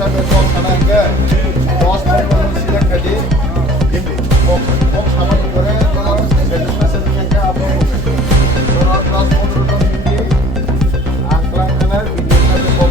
sampai kok sana ke bos pun silakan jadi ini kok sama negara kalau jadi mesennya ke apa orang kelas 15 tahun ini angklan kanan video sampai kok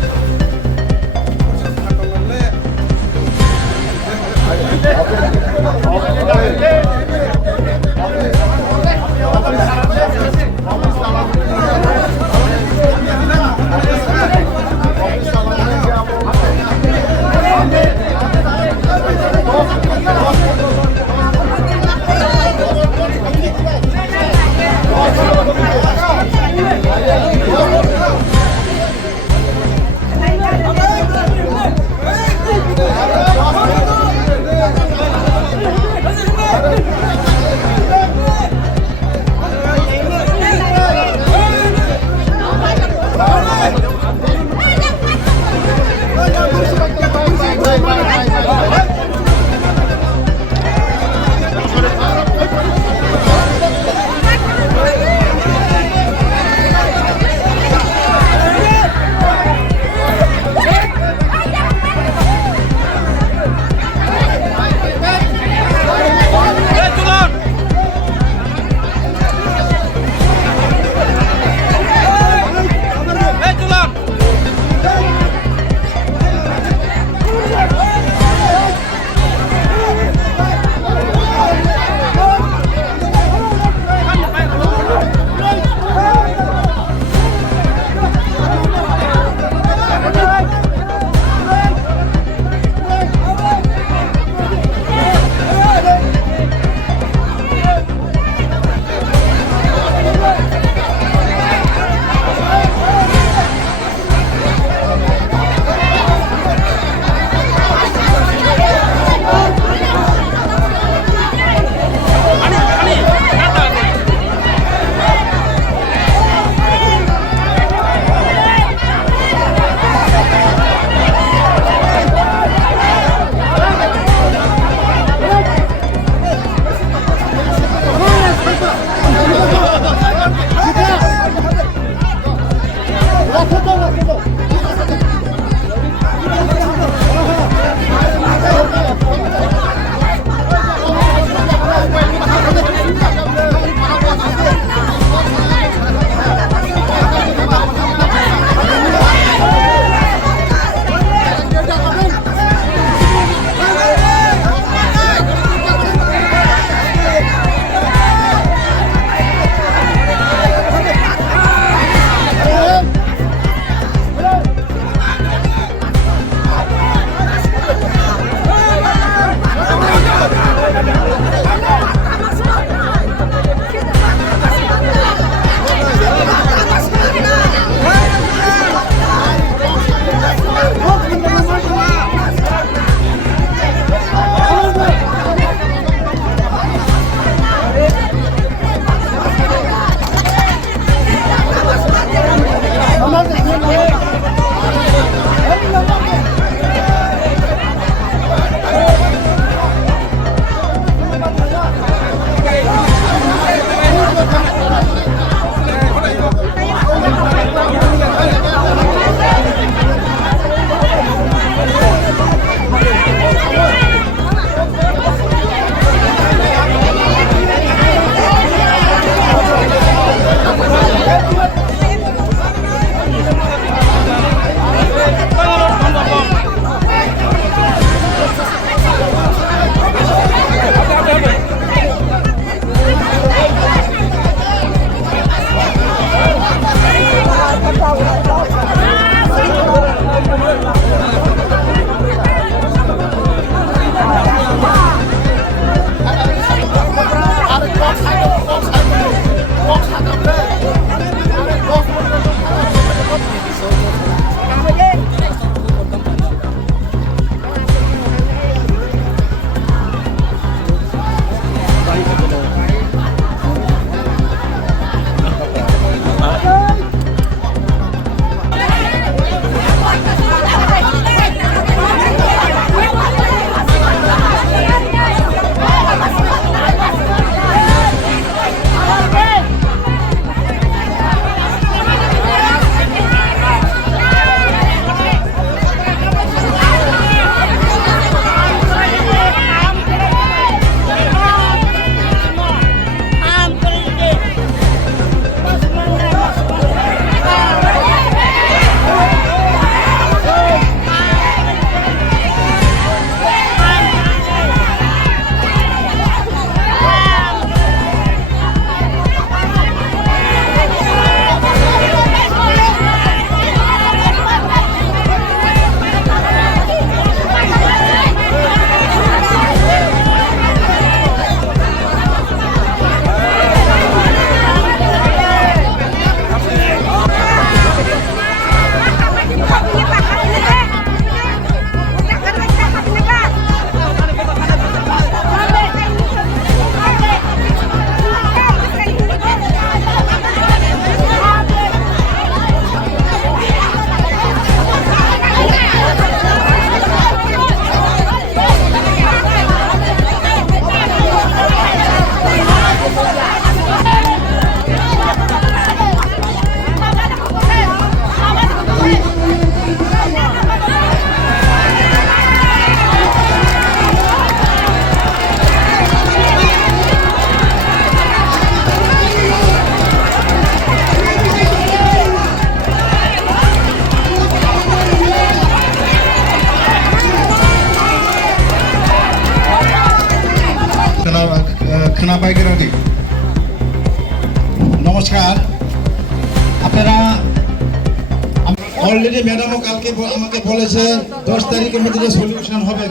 already ম্যাডামও কালকে আমাকে বলেছে 10 তারিখের মধ্যে যে solution হবে,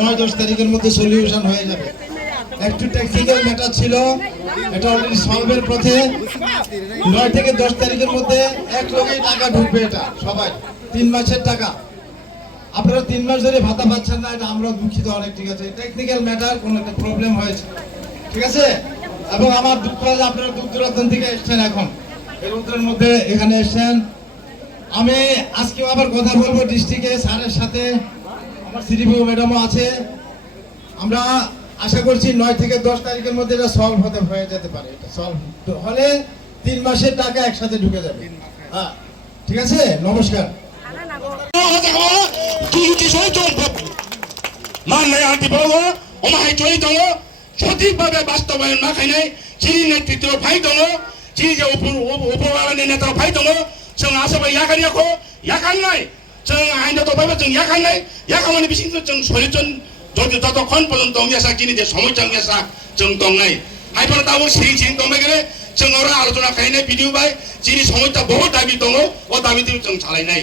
9-10 তারিখের মধ্যে সলিউশন হয়ে যাবে। একটু টেকনিক্যাল ম্যাটার ছিল, এটা অলরেডি সলভের পথে। 9 থেকে 10 তারিখের মধ্যে এক লোকেই টাকা ঢুকবে, এটা সবাই 3 মাসের টাকা। আপনারা 3 মাস ধরে ভাতা পাচ্ছেন না, এটা আমরা দুঃখিত অনেক, ঠিক আছে। টেকনিক্যাল ম্যাটার, কোনো একটা প্রবলেম হয়েছে, ঠিক আছে। এবং আমার দুঃখ আছে আপনারা দূর দূরান্ত থেকে এসছেন, এখন এই রোদ্রের মধ্যে এখানে এসছেন। আমি আজকে আবার কথা বলবো ডিস্ট্রিক্টে স্যারের সাথে, আমার সিডিপিও ম্যাডামও আছে। আমরা আশা করছি 9 থেকে 10 তারিখের মধ্যে এটা সলভ হয়ে যেতে পারে। এটা সলভ হলে 3 মাসের টাকা একসাথে ঢুকে যাবে। হ্যাঁ, ঠিক আছে, নমস্কার। সঠিকভাবে বাস্তবায়ন না খাইনাय যিনি নেতৃত্ব ভাই দङ যিনি যে উপरवालानि नेता भाई दङ जों आसामआव याखानियाखौ याखानाय जों आइनआव दबायबा जों याखानाय याखामानि बिसिंखौ जों सलिउसन যতক্ষণ পর্যন্ত ইয়াসাক যিনি যে সমস্যা ইয়াসাক जों दंनाय आइफोर दाबो सिरिं सिरिं दंनाय गरे जों अरा आलोचना खालायनाय भिडिअ बाय যিনি সমস্যা बहुत दाबि दङ ओ दाबि जों सालायनाय